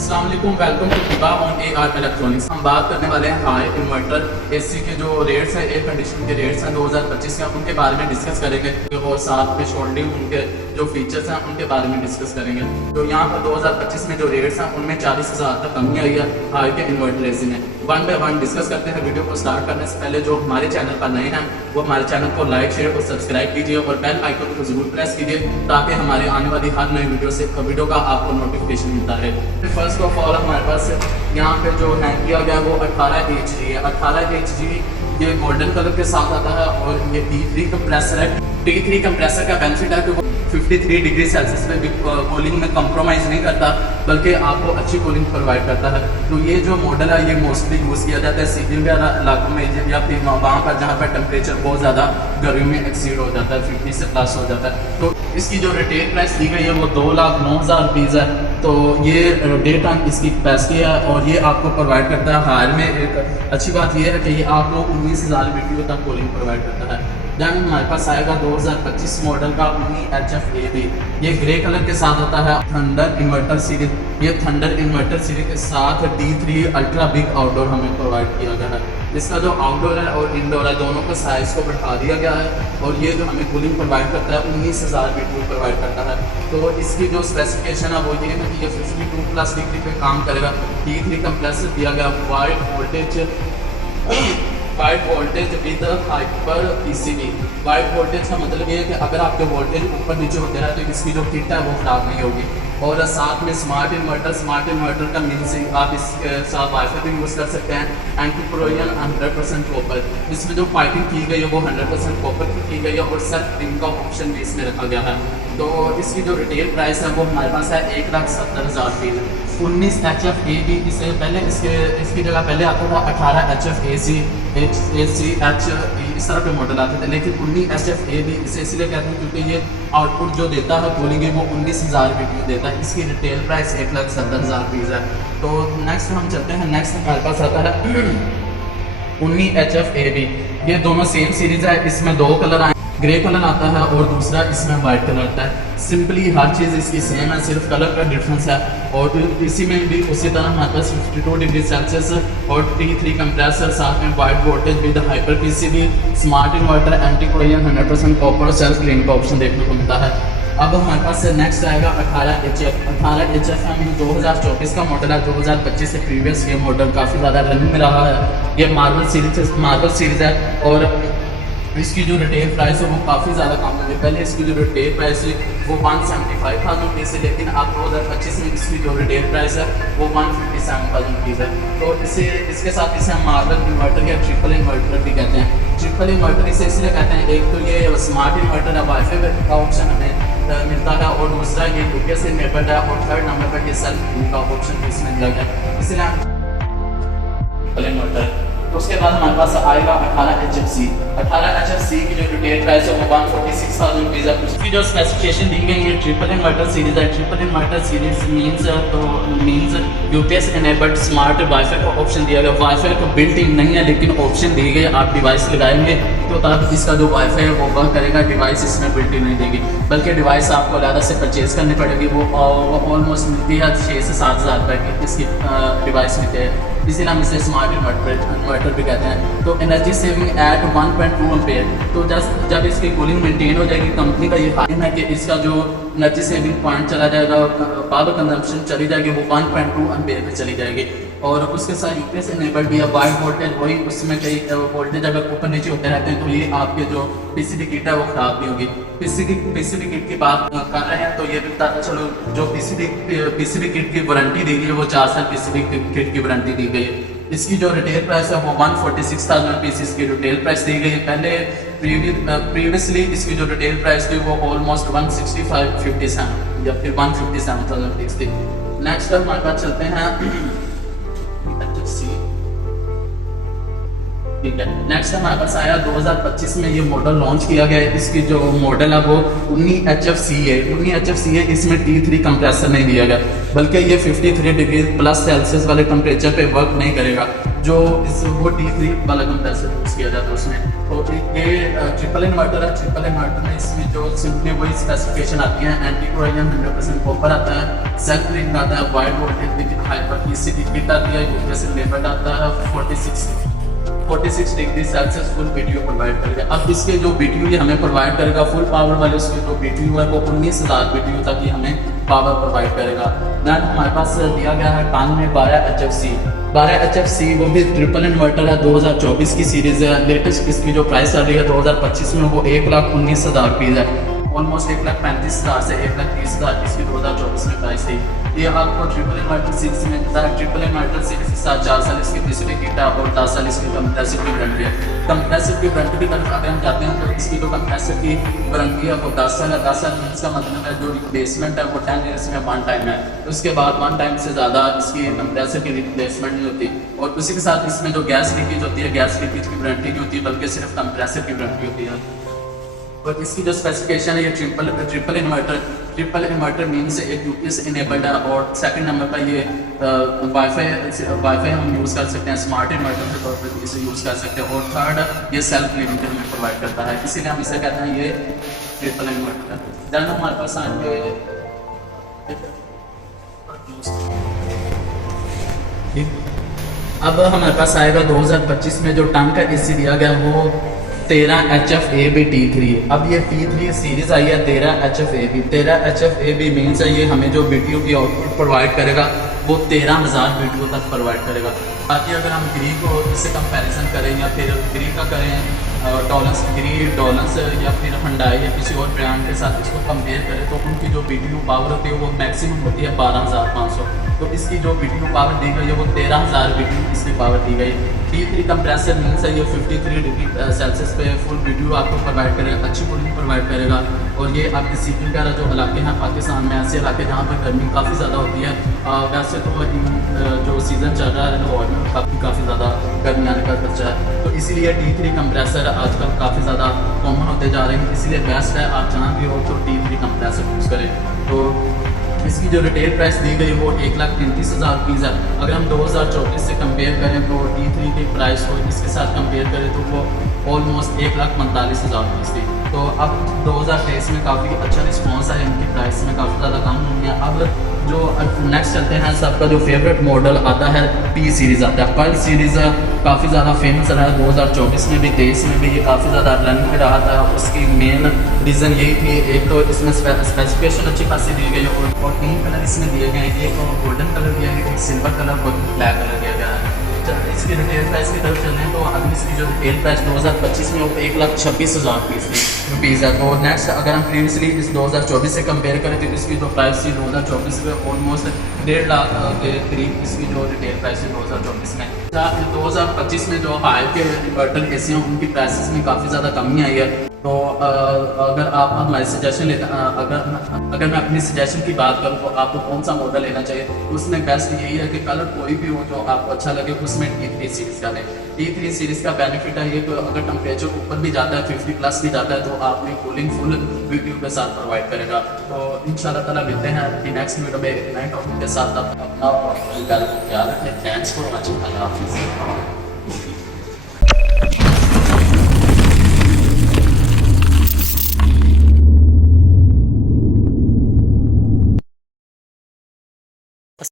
अस्सलाम वालेकुम, welcome to Hiba on AR electronics. हम बात करने वाले हैं हाई इन्वर्टर AC के जो रेट्स हैं, एयर कंडीशन के रेट्स हैं 2025 के, उनके बारे में डिस्कस करेंगे और साथ में शोल्डिंग उनके जो फीचर्स हैं उनके बारे में डिस्कस करेंगे। तो यहाँ पर 2025 में जो रेट्स हैं उनमें 40,000 तक कमी आई है हाई के इन्वर्टर AC में। वन बाय वन डिस्कस करते हैं। वीडियो को स्टार्ट करने से पहले जो हमारे चैनल पर नए हैं वो हमारे चैनल को लाइक, शेयर और सब्सक्राइब कीजिए और बेल आइकन को जरूर प्रेस कीजिए ताकि हमारे आने वाली हर नई वीडियो का आपको नोटिफिकेशन मिलता है। फर्स्ट ऑफ ऑल हमारे पास यहाँ पे जो है किया गया वो 18 HG है। 18 HG ये गोल्डन कलर के साथ आता है और ये T3 कंप्रेसर है। T3 कंप्रेसर का बेनिफिट है कि वो 53 डिग्री सेल्सियस में भी कूलिंग में कंप्रोमाइज़ नहीं करता बल्कि आपको अच्छी कूलिंग प्रोवाइड करता है। तो ये जो मॉडल है ये मोस्टली यूज़ किया जाता है सिटी वगैरह इलाकों में या फिर वहाँ पर जहाँ पर टेम्परेचर बहुत ज़्यादा गर्मी में एक्सीड हो जाता है, 50 से प्लस हो जाता है। तो इसकी जो रिटेल प्राइस दी गई है वो 2,09,000 रुपीज़ है। तो ये डे टाइम इसकी कैपेसिटी है और ये आपको प्रोवाइड करता है हायर में। एक अच्छी बात ये है कि ये आपको 19,000 BTU तक कूलिंग प्रोवाइड करता है। दैन हमारे पास आएगा 2025 मॉडल का 19 HFAB। ये ग्रे कलर के साथ आता है थंडर इन्वर्टर सीरीज। ये थंडर इन्वर्टर सीरीज के साथ T3 अल्ट्रा बिग आउटडोर हमें प्रोवाइड किया गया है। इसका जो आउटडोर है और इंडोर है दोनों का साइज़ को बढ़ा दिया गया है और ये जो हमें कूलिंग प्रोवाइड करता है 19,000 BTU प्रोवाइड करता है। तो इसकी जो स्पेसिफिकेशन है वो ये है कि ये 52+ डिग्री पे काम करेगा। T3 कंप्रेसर दिया गया wide voltage with hyper PCB। Wide voltage का मतलब ये है कि अगर आपके वोल्टेज ऊपर नीचे होते रहे तो इसकी जो किट है वो खराब नहीं होगी। और साथ में स्मार्ट इन्वर्टर का मीन्स आप इसके साथ वाईफाई भी यूज़ कर सकते हैं। Anti corrosion 100% copper. इसमें जो पाइपिंग की गई है वो 100% कॉपर की गई है और सेल्फ क्लीन का ऑप्शन भी इसमें रखा गया है। तो इसकी जो रिटेल प्राइस है वो हमारे पास है 1,70,000 रुपये। 19 HFAB इससे पहले इसकी जगह पहले आता था 18 HFAC इस तरह के मॉडल आते थे, लेकिन 19 HFAB इसे इसलिए कहते हैं क्योंकि ये आउटपुट जो देता है कूलिंग वो 19,000 BTU देता है। इसकी रिटेल प्राइस 1,70,000 रुपीज़ है। तो नेक्स्ट हम चलते हैं। नेक्स्ट हमारे पास आता है 19 HFAB। ये दोनों सेम सीरीज़ है। इसमें दो कलर आए, ग्रे कलर आता है और दूसरा इसमें वाइट कलर आता है। सिंपली हर चीज़ इसकी सेम है, सिर्फ कलर का डिफरेंस है। और इसी में भी उसी तरह हमारे पास 52 डिग्री सेल्सियस और T3 कंप्रेसर, साथ में wide voltage with hyper PCB, smart inverter, anti corrosion 100% copper और सेल्फ क्लीन का ऑप्शन देखने को मिलता है। अब हमारे पास नेक्स्ट आएगा 18 HF। 18 HF में 2024 का मॉडल है। 2025 से प्रीवियस ये मॉडल काफ़ी ज़्यादा रनिंग में रहा है। ये मार्बल सीरीज़ है और इसकी जो रिटेल प्राइस है वो काफ़ी ज़्यादा कम है। पहले इसकी जो रिटेल प्राइस है वो 175,000 रुपीज़ है, लेकिन अब 2025 में इसकी जो रिटेल प्राइस है वो 157,000 रुपीज़ है। तो इसके साथ इसे हम मार्बल इन्वर्टर या ट्रिपल इन्वर्टर भी कहते हैं। ट्रिपल इन्वर्टर इसे इसलिए कहते हैं, एक तो ये स्मार्ट इन्वर्टर है, वाईफाई का ऑप्शन हमें मिलता है और दूसरा ये UPS से इनेबल्ड है और थर्ड नंबर पर ये सेल्फ क्लीन का ऑप्शन भी इसमें मिला गया, इसलिए ट्रिपल इन्वर्टर। तो उसके बाद हमारे पास आएगा 18 HFC। 18 HFC की जो रिटेल प्राइस है वो 146,000 रुपीज़ है। उसकी जो स्पेसिफिकेशन दी गई है ट्रिपल इन्वर्टर सीरीज है। Triple inverter series means UPS enabled smart wifi का ऑप्शन दिया गया। वाईफाई का बिल्ट इन नहीं है लेकिन ऑप्शन दी गई, आप डिवाइस लगाएंगे तो तब इसका जो वाईफाई है वो वर्क करेगा। डिवाइस इसमें बिल्ट इन नहीं देगी बल्कि डिवाइस आपको अलग से परचेज करनी पड़ेगी। वो ऑलमोस्ट मिलती है 6 से 7,000 रुपये की इसकी डिवाइस मिलती है, इसीलिए हम इसे स्मार्ट इन्वर्टर भी कहते हैं। तो एनर्जी सेविंग एट 1.2 एम्पेयर। तो जब इसकी कूलिंग मेंटेन हो जाएगी, कंपनी का ये फायदा है कि इसका जो एनर्जी सेविंग पॉइंट चला जाएगा, पावर कंजम्पशन चली जाएगी वो 1.2 एम्पेयर पे चली जाएगी। और उसके साथ UPS इनेबल्ड भी है। वाइड वोल्टेज वही, उसमें कई वोल्टेज अगर ऊपर नीचे होते रहते हैं तो ये आपके जो PCB किट है वो ख़राब नहीं होगी। PCB किट की बात कर रहे हैं तो ये भी बताते चलो जो PCB किट की वारंटी दी गई है वो 4 साल PCB किट की वारंटी दी गई है। इसकी जो रिटेल प्राइस है वो 146,000 रुपीज़ इसकी रिटेल प्राइस दी गई है। पहले प्रीवियसली इसकी जो रिटेल प्राइस थी वो ऑलमोस्ट 165,57 या फिर 157,000 रुपीज़ थी। नेक्स्ट हमारे पास चलते हैं ठीक है। नेक्स्ट हमारे पास आया 2025 में ये मॉडल लॉन्च किया गया है। इसकी जो मॉडल है वो 19 HFC है। 19 HFC है, इसमें T3 कंप्रेसर नहीं दिया गया बल्कि ये 53 डिग्री प्लस सेल्सियस वाले टेम्परेचर पे वर्क नहीं करेगा। जो वो T3 वाला कंप्रेसर यूज़ किया जाता है उसमें। तो ये ट्रिपल इन्वर्टर है। ट्रिपल इन्वर्टर में इसमें जो सिंपली वही स्पेसिफिकेशन आती है, एंटी कोरोजन 100% कॉपर आता है, सेल्फ क्लीन आता है, wide voltage hyper PCT kit आती है, यूपीएस लेवल आता है 46 degree Celsius full BTU provide करेगा। अब इसके जो बीटीयू ये हमें प्रोवाइड करेगा फुल पावर वाले उसके जो बीटीयू है वो 19,000 बीटीयू तक ही हमें पावर प्रोवाइड करेगा। दैन हमारे पास दिया गया है कान में 12 HFC वो भी ट्रिपल इन्वर्टर है, 2024 की सीरीज़ है। लेटेस्ट इसकी जो प्राइस चल रही है 2025 में वो 1,19,000 रुपीज़ है, ऑलमोस्ट 1,35,000 से 1,30,000 इसकी 2024 में प्राइस थी। ये आपको ट्रिपल इन्वर्टर सीरीज में मिलता है। ट्रिपल इन्वर्टर सीरीज के साथ 4 साल इसकी बिजली किट है और 10 साल इसकी कंप्रेसर की वारंटी है। कंप्रेसर की वारंटी की तरफ अगर हम जाते हैं तो इसकी जो कंप्रेसर की वारंटी है वो 10 साल है। 10 साल इसका मतलब है जो रिप्लेसमेंट है वो 10 ईयर्स में 1 टाइम है, उसके बाद 1 टाइम से ज़्यादा इसकी कंप्रेसर की रिप्लेसमेंट नहीं होती। और उसी के साथ इसमें जो गैस लीकेज होती है, गैस लीकेज की वारंटी नहीं होती बल्कि सिर्फ कंप्रेसर की वारंटी होती है। और इसकी जो स्पेसिफिकेशन है ये ट्रिपल इन्वर्टर मीन्स एक यूपीएस इनेबल्ड है। और सेकंड नंबर पर ये वाईफाई हम यूज़ कर सकते हैं, स्मार्ट इन्वर्टर के तौर पर इसे यूज़ कर सकते हैं। और थर्ड ये सेल्फ हीटिंग हमें प्रोवाइड करता है, इसीलिए हम इसे कहते हैं ये ट्रिपल इन्वर्टर है। दैन हमारे पास आएंगे अब हमारे पास आएगा 2025 में जो टन का एसी दिया गया वो 13 HFAB T3। अब ये T3 सीरीज आई है 13 HFAB मीन्स है ये हमें जो BTU की आउटपुट प्रोवाइड करेगा वो 13,000 BTU तक प्रोवाइड करेगा। बाकी अगर हम ग्री को इससे कंपैरिजन करें या फिर ग्री का करें डॉलर्स या फिर हंडाई या किसी और ब्रांड के साथ इसको कंपेयर करें तो उनकी जो BTU पावर होती है वो मैक्सिमम होती है 12,500। तो इसकी जो BTU पावर दी गई है वो 13,000 BTU इसकी पावर दी गई। T3 कंप्रेसर मीन्स है ये 53 डिग्री सेल्सियस पे फुल BTU आपको प्रोवाइड करेगा, अच्छी कूलिंग प्रोवाइड करेगा। और ये आपके सिटी वगैरह जो इलाके हैं पाकिस्तान में, ऐसे इलाके जहाँ पर गर्मी काफ़ी ज़्यादा होती है, वैसे तो जो सीज़न चल रहा है लाहौर में काफ़ी ज़्यादा गर्मी आने का खर्चा है, तो इसीलिए T3 कंप्रेसर आजकल काफ़ी ज़्यादा कॉमन होते जा रहे हैं, इसलिए बेस्ट है आप जहाँ भी हो तो T3 कंप्रेसर यूज़ करें। तो इसकी जो रिटेल प्राइस दी गई वो 1,33,000 रुपीज़ है। अगर हम 2024 से कंपेयर करें तो T3 की प्राइस को इसके साथ कंपेयर करें तो वो ऑलमोस्ट 1,45,000 रुपीज़ थी। तो अब 2023 में काफ़ी अच्छा रिस्पॉन्स है, इनकी प्राइस में काफ़ी ज़्यादा कम हुई है। अब जो नेक्स्ट चलते हैं सबका जो फेवरेट मॉडल आता है P सीरीज़ आता है। पर्ल सीरीज़ काफ़ी ज़्यादा फेमस रहा है 2024 में भी, 23 में भी ये काफ़ी ज़्यादा रनिंग में रहा था। उसकी मेन रीज़न यही थी, एक तो इसमें स्पेसिफिकेशन अच्छी खासी दी गई है और 3 कलर इसमें दिए गए हैं, एक गोल्डन कलर दिया गया है, एक सिल्वर कलर और ब्लैक कलर दिया गया है। इसकी रिटेल प्राइस की तरफ चलें तो अभी इसकी जो रिटेल प्राइस 2025 में वो 1,26,000 रुपीज़ है। तो नेक्स्ट अगर हम प्रीवियसली इस 2024 से कंपेयर करें तो इसकी जो प्राइस थी 2024 में ऑलमोस्ट 1.5 लाख के करीब इसकी जो रिटेल प्राइस है 2024 में। 2025 में जो हाई के इन्वर्टर एसी हैं उनकी प्राइसेस में काफ़ी ज़्यादा कमी आई है। तो अगर आप हमारी सजेशन लेते अगर मैं अपनी सजेशन की बात करूँ तो आपको कौन सा मॉडल लेना चाहिए, तो उसमें बेस्ट यही है कि कलर कोई भी हो जो आपको अच्छा लगे उसमें T3 सीरीज़ का लें। T3 सीरीज़ का बेनिफिट है ये, तो अगर टेम्परेचर ऊपर भी जाता है 50+ भी जाता है तो आपने कूलिंग फुल BTU के साथ प्रोवाइड करेगा। तो इंशाल्लाह ताला मिलते हैं कि नेक्स्ट वीडियो में एक नए टॉपिक के साथ। अपना ख्याल रखें। Thanks for watching. अल्लाह हाफिज़।